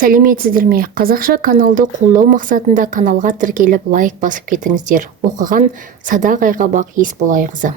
Сәлеметсіздер ме? Қазақша каналды қолдау мақсатында каналға тіркеліп лайк басып кетіңіздер. Оқыған Садақ Айғабақ Есболайқызы.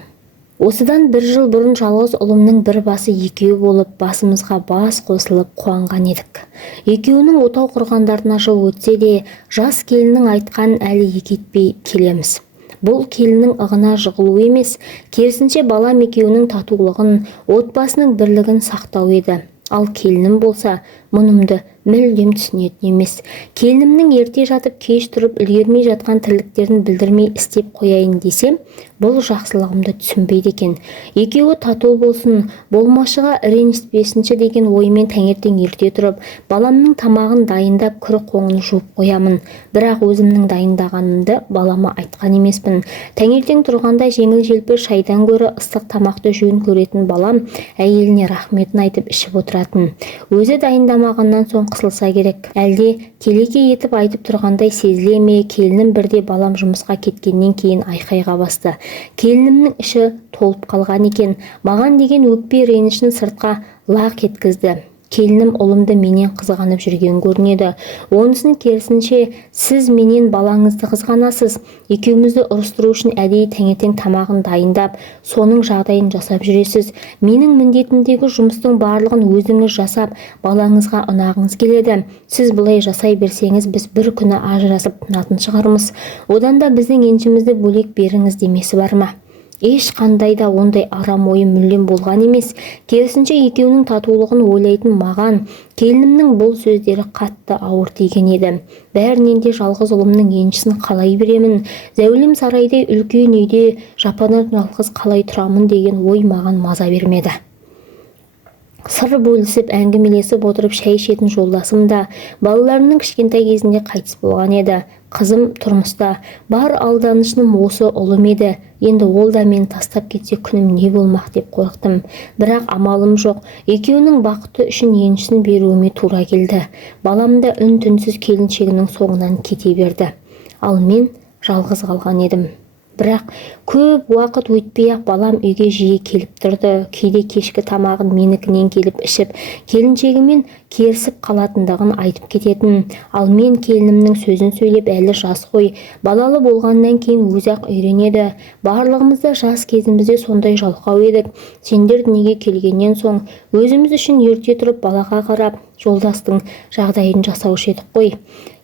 Осыдан бір жыл бұрын жалғыз ұлымның бір басы екеу болып, басымызға бас қосылып қуанған едік. Екеуінің отау құрғандарына жыл өтсе де, жас келіннің айтқан әлі екетпей келеміз. Бұл келіннің ығына жығылу емес, керісінше балам екеуінің татулығын, отбасының бірлігін сақтау еді. Ал келінім болса, мұнымды мүлдем түсінетін емес. Келінімнің ерте жатып, кеш тұрып, үлгермей жатқан тірліктерін білдірмей істеп қояйын десем, бұл жақсылығымды түсінбейді екен. Екеуі тату болсын, болмашыға ренжіспесінші деген оймен таңертең ерте тұрып, баламның тамағын дайындап, кір қоңын жуып қоямын. Бірақ өзімнің дайындағанымды балама айтқан емеспін. Таңертең тұрғанда жеңіл-желпі шайдан гөрі ыстық тамақты жөн көретін балам әйеліне рахметін айтып ішіп отыратын. Өзі дайындамағаннан соң қысылса керек. Әлде келеке етіп айтып тұрғандай сезіле ме? Келінім бірде балам жұмысқа кеткеннен кейін айқайға басты. Келінімнің іші толып қалған екен. Маған деген өкпе ренішін сыртқа лақ еткізді. Келінім ұлымды менен қызғанып жүрген көрінеді. Онысын керісінше, сіз менен балаңызды қызғанасыз. Екеумізді ұрыстыру үшін әдейі таңертең тамағын дайындап, соның жағдайын жасап жүресіз. Менің міндетімдегі жұмыстың барлығын өзіңіз жасап, балаңызға ұнағыңыз келеді. Сіз бұлай жасай берсеңіз, біз бір күні ажырасып тынатын шығармыз. Одан да біздің еншімізді бөлек беріңіз демесі бар ма? Ешқандай да ондай арам ойым мүлдем болған емес. Керісінше екеуінің татулығын ойлайтын маған келінімнің бұл сөздері қатты ауыр тиген еді. Бәрінен де жалғыз ұлымның еншісін қалай беремін? Зәулім сарайдай үлкен үйде жапанар жалғыз қалай тұрамын деген ой маған маза бермеді. Сыр бөлісіп, әңгімелесіп отырып шай ішетін жолдасым да балаларының кішкентай кезінде қайтыс болған еді. Қызым тұрмыста, бар алданышым осы ұлым еді. Енді ол да мені тастап кетсе күнім не болмақ деп қорықтым. Бірақ амалым жоқ. Екеуінің бақыты үшін еншісін беруіме тура келді. Балам да үн-түнсіз келіншегінің соңынан кете берді. Ал мен жалғыз қалған едім. Бірақ көп уақыт өтпей-ақ балам үйге жиі келіп тұрды. Кейде кешкі тамағын менікінен келіп ішіп, келіншегімен керісіп қалатындығын айтып кететін. Ал мен келінімнің сөзін сөйлеп, әлі жас қой, балалы болғаннан кейін өзі-ақ үйренеді. Барлығымыз да жас кезімізде сондай жалқау едік. Сендер дүниеге келгеннен соң өзіміз үшін ерте тұрып балаға қарап, жолдастың жағдайын жасаушы едік қой.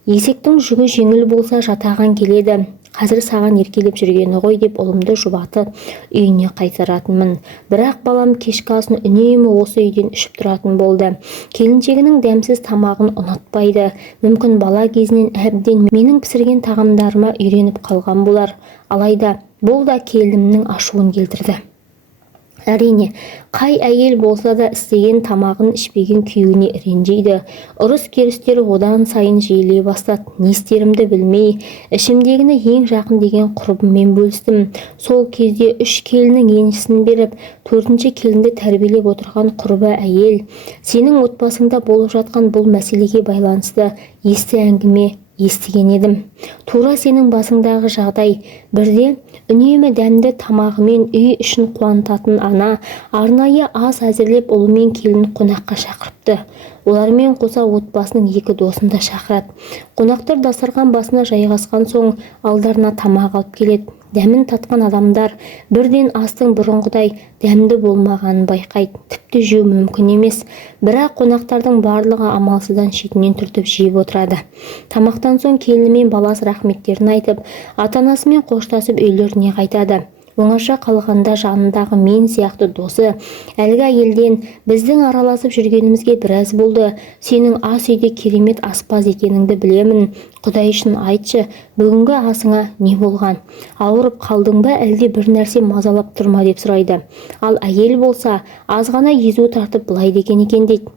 Есектің жүгі жеңіл болса жатаған келеді. Қазір саған еркелеп жүргені ғой деп ұлымды жұбатып үйіне қайтаратынмын. Бірақ балам кешкі асын үнемі осы үйден ішіп тұратын болды. Келіншегінің дәмсіз тамағын ұнатпайды. Мүмкін бала кезінен әбден менің пісірген тағамдарыма үйреніп қалған болар. Алайда бұл да келінімнің ашуын келтірді. Әрине, қай әйел болса да істеген тамағын ішпеген күйеуіне ренжиді. Ұрыс-керістер одан сайын жиілей бастады. Не істерімді білмей, ішімдегіні ең жақын деген құрбыммен бөлістім. Сол кезде 3 келіннің еншісін беріп, 4-ші келінді тәрбиелеп отырған құрбы әйел, сенің отбасыңда болып жатқан бұл мәселеге байланысты есті әңгіме естіген едім. Тура сенің басыңдағы жағдай. Бірде үнемі дәмді тамағымен үй ішін қуантатын ана арнайы ас әзірлеп ұлымен келін қонаққа шақырыпты. Олармен қоса отбасының 2 досын да шақырады. Қонақтар дастархан басына жайғасқан соң алдарына тамақ алып келеді. Дәмін татқан адамдар бірден астың бұрынғыдай дәмді болмағанын байқайды. Тіпті жеу мүмкін емес. Бірақ қонақтардың барлығы амалсыздан шетінен түртіп жеп отырады. Тамақтан соң келінімен баласы рахметтерін айтып, ата-анасымен қоштасып үйлеріне қайтады. Оңаша қалғанда жанындағы мен сияқты досы әлгі әйелден біздің араласып жүргенімізге біраз болды. Сенің ас үйде керемет аспаз екеніңді білемін. Құдай үшін айтшы, бүгінгі асыңа не болған? Ауырып қалдың ба, әлде бір нәрсе мазалап тұрма деп сұрайды. Ал әйел болса, азғана езу тартып былай деген екен дейді.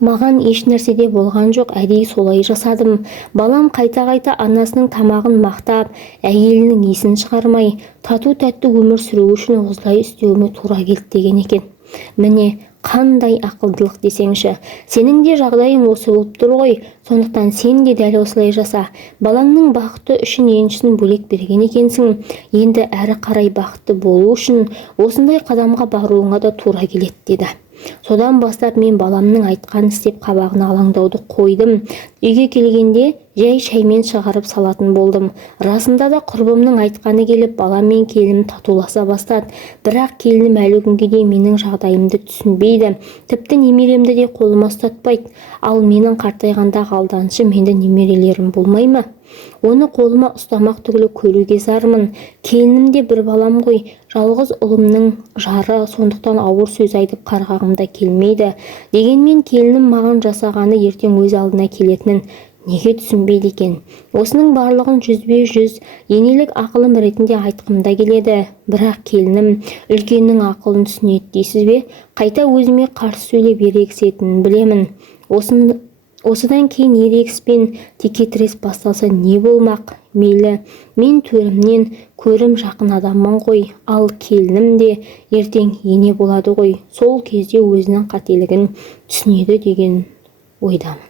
Маған еш нәрседе болған жоқ, әдейі солай жасадым. Балам қайта-қайта анасының тамағын мақтап, әйелінің есін шығармай, тату-тәтті өмір сүру үшін осылай істеуіме тура келді деген екен. Міне, қандай ақылдылық десеңші. Сенің де жағдайың осы болып тұр ғой, сондықтан сен де дәл осылай жаса. Балаңның бақыты үшін еншісін бөлек берген екенсің. Енді әрі қарай бақытты болу үшін осындай қадамға баруыңа да тура келеді деді. Содан бастап мен баламның айтқанын істеп қабағына алаңдауды қойдым. Үйге келгенде жай шаймен шығарып салатын болдым. Расында да құрбымның айтқаны келіп, балам мен келінім татуласа бастады. Бірақ келінім әлі күнге дейін менің жағдайымды түсінбейді. Тіпті немеремді де қолыма ұстатпайды. Ал менің қартайғандағы алданышым енді немерелерім болмай ма? Оны қолыма ұстамақ түгілі көруге зармын. Келінім де бір балам ғой, жалғыз ұлымның жары, сондықтан ауыр сөз айтып қарғағымда келмейді. Дегенмен келінім маған жасағаны ертең өз алдына келетінін неге түсінбейді екен? Осының барлығын жүзбе-жүз енелік ақылым ретінде айтқымда келеді. Бірақ келінім үлкеннің ақылын түсінеді дейсіз бе? Қайта өзіме қарсы сөйлеп ерегісетінін білемін. Осыдан кейін ерегіс пен текетірес басталса не болмақ? Мейлі, мен төрімнен көрім жақын адаммын ғой, ал келінім де ертең ене болады ғой, сол кезде өзінің қателігін түсінеді деген ойдамын.